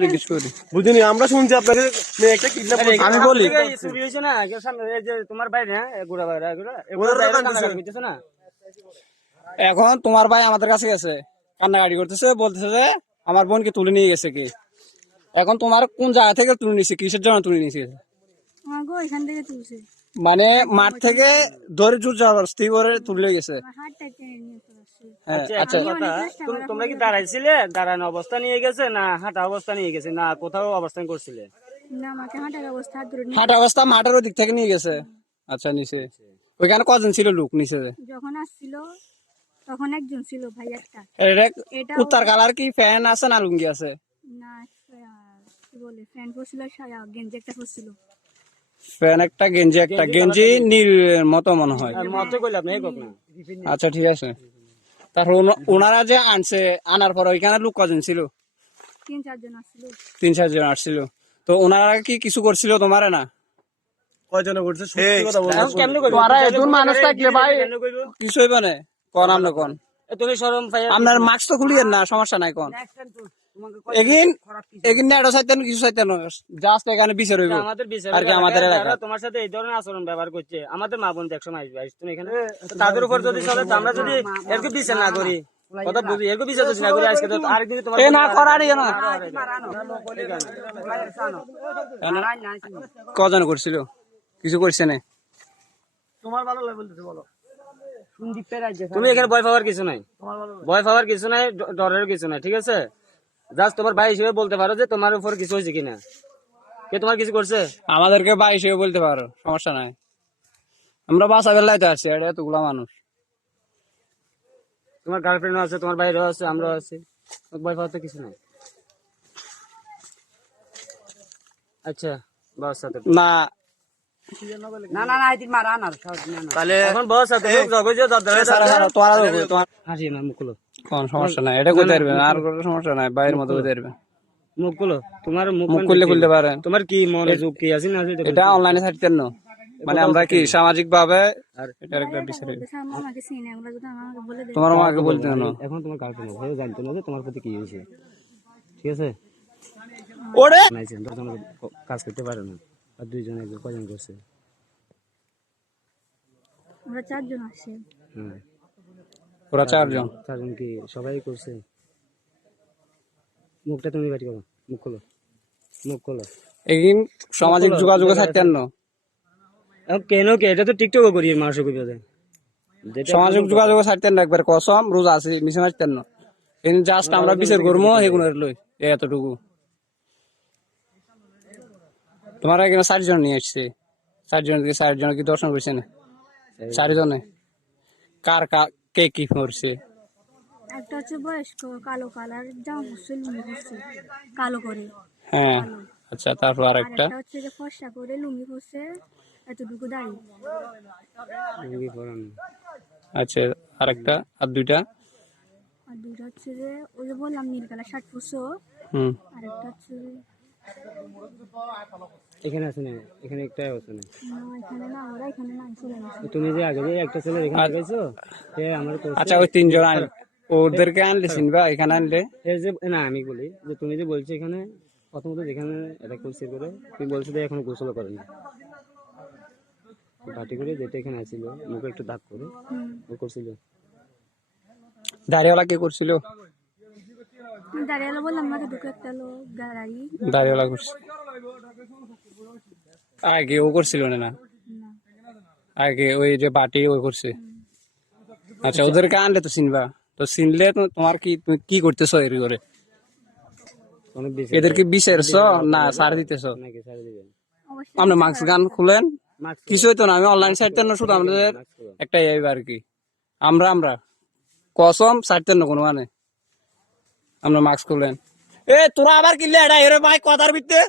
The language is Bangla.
জিজ্ঞেস করি। বুঝিনি, আমরা শুনছি আপনাকে মেয়েটা কিডন্যাপ করছে। আমি বলি চুরি হয়েছে না সামনে এই যে তোমার বাইরে গুড়া বাইরে ওদের তো কাঁদতেছে। বুঝতেছো না? এখন তোমার ভাই আমাদের কাছে গেছে, কান্নাকাটি করতেছে, বলতেছে যে আমার বোনকে তুলে নিয়ে গেছে কি। এখন তোমার কোন জায়গা থেকে তুলে নিছে, কিসের জন্য তুলে নিছে? আমাকে এখান থেকে তুলছে, মানে মাঠ থেকে ধরে জোর জবরদস্তি করে তুলে গেছে। আমার হাতটা টেনে নিয়ে চলে আসছে। হ্যাঁ, আচ্ছা, আচ্ছা। একটা কথা, তোমরা কি দাঁড়াইছিলে, দাঁড়ানো অবস্থা নিয়ে গেছে না হাঁটা অবস্থা নিয়ে গেছে না কোথাও অবস্থান করছিলে? না, আমাকে হাঁটার অবস্থা হাত ধরে নিয়ে হাঁটা অবস্থা মাঠের ওই দিক থেকে নিয়ে গেছে। আচ্ছা, নিচে ওইখানে কজন ছিল লোক নিচে? যখন আসছিল তখন একজন ছিল ভাই একটা। এটা উত্তর কালার কি ফ্যান আছে না লুঙ্গি আছে? না, কি বলে ফ্যান পরছিল, গেঞ্জি একটা পরছিল। ফ্যান একটা, গেঞ্জি একটা, গেঞ্জি নীল মতো মনে হয়। আর মতে কইলে আপনি এই কথা না। আচ্ছা, ঠিক আছে। তারপর ওনারা যে আনছে, আনার পর ওইখানে লোক কজন ছিল? 3-4 জন আসছিল। 3-4 জন আসছিল। তো ওনারা কি কিছু করছিল তোমারে না? কয়জনে করছে সত্যি কথা বলো। কেমনে কইবো? তোমারা এজন মানুষ থাকলে ভাই কেমনে কইবো? কিছু হইবে না। কোন আপনি কোন? তুমি শরম পাইয়া আপনার মাস্ক তো খুলিয়েন না, সমস্যা নাই কোন। এগিন না এটা চাইতেন, কিছু চাইতেন জাস্ট এখানে বিচার হইব আমাদের বিচার আর কি আমাদের এলাকা। যারা তোমার সাথে এই ধরনের আচরণ ব্যবহার করছে, আমাদের মা বোন একসময় আসবে, তুমি এখানে তো তাদের উপর যদি চলে, তো আমরা যদি এরকম বিচার না করি, কথা বুঝি, এরকম বিচার যদি না করি, আজকে তো আরেকদিন তোমার এ না করারই না। কজন করছিল, কিছু করছে না? তোমার ভালো লাগে বলতেছে, বলো। তুমি এখানে ভয় পাওয়ার কিছু নাই, ভয় পাওয়ার কিছু নাই, ডরের কিছু নাই, ঠিক আছে? জাস্ট তোমার ভাই হিসেবে বলতে পারো যে তোমার উপর কিছু হয়েছে কিনা, কে তোমার কিছু করছে। আমাদেরকে ভাই হিসেবে বলতে পারো, সমস্যা নাই। আমরা বাসা বেলাইতে আসছি, এটা এতগুলা মানুষ। তোমার গার্লফ্রেন্ড আছে, তোমার ভাইরাও আছে, আমরাও আছি, ভয় পাওয়ার তো কিছু নাই। আচ্ছা, বস সাথে না তাহলে এখন বস সাথে হাসি না মুখ খুলো, কোন সমস্যা নাই, এটা করতে পারবেন, আর কোনো সমস্যা নাই, বাইরের মতো করতে পারবেন। মুখ খুলো, তোমার মুখ মুখ খুললে খুলতে পারেন। তোমার কি মনে যোগ কি আছে না আছে এটা অনলাইনে ছাড়তেন না, মানে আমরা কি সামাজিক ভাবে এটার একটা বিষয়। বলতেছে আমার মামাকে চিনি, আমরা যদি আমাকে বলে দেয়। তোমার মাকে বলতে না। এখন তোমার গার্লফ্রেন্ড হয়ে জানতো না যে তোমার প্রতি কি হয়েছে, ঠিক আছে? ওরে নাইছেন তো তোমরা কাজ করতে পারো না, আর দুইজন একজন কজন করছে? আমরা 4 জন আসি। হ্যাঁ, ওরা 4 জন। চারজন কি সবাই করছে? মুখটা তুমি বাড়ি করো, মুখ খোলো, মুখ খোলো। এগিন সামাজিক যোগাযোগে থাকতেন না। কেন কে এটা তো টিকটকও করি মানুষের কই যায়, সামাজিক যোগাযোগে থাকতেন না, একবার কসম রোজা আছে, মিশে মারতেন না। কিন্তু জাস্ট আমরা বিচার করবো এগুলোর লই, এতটুকু। তোমার এখানে 4 জন নিয়ে আসছে, 4 জন কি 4 জন কি দর্শন করছে না? 4 জনে কার কে কি করছে? একটা হচ্ছে বয়স্ক, কালো কালার জামা পরছে, লুঙ্গি পরছে কালো করে। হ্যাঁ, আচ্ছা। তারপর আর আরেকটা একটা হচ্ছে যে ফর্সা করে লুঙ্গি পরছে, এতটুকু দাড়ি। আচ্ছা, আরেকটা আর দুইটা। আর দুইটা হচ্ছে যে ওই যে বললাম নীল কালার শার্ট পরছে ও। হুম, আর একটা হচ্ছে যে এখানে আছে না, এখানে একটাই আছে না। না, এখানে না, ওরা এখানে না, চলে গেছে। তুমি যে আগে যে একটা ছেলে এখানে লাগাইছো, সে আমার আচ্ছা। ওই 3 জন ওদেরকে আনলে চিনবা, এখানে আনলে? এই যে না, আমি বলি যে তুমি যে বলছো এখানে প্রথমত যেখানে এটা করছে করে, তুমি বলছো যে এখন গোসল করেনি, বাটি করে যেটা এখানে আছিল মুখে একটু দাগ করে ও করছিল। দাড়িওয়ালা কে করছিল? দাঁড়িয়ে বললাম না, দুটো একটা লোক গাড়ি। দাড়িওয়ালা করছে আগে, ও করছিল না? না, আগে ওই যে বাটি ওই করছে। আচ্ছা, ওদেরকে আনলে তো চিনবা, তো চিনলে তোমার কি, তুমি কি করতেছো এর করে? এদেরকে বিচারছ না সার দিতেছ? নাকি ছাড়ে দিবেন? অবশ্যই আপনি মাস্ক গান খুলেন, মাস্ক কিছু হইতো না। আমি অনলাইন সাইটতেন না, শুধু আমাদের একটাই আর কি, আমরা কসম সাইটতেন না কোনো মানে। আমরা মাস্ক খুলেন। এ তোরা আবার কিনলে এটা এর ভাই কথার ভিত্তে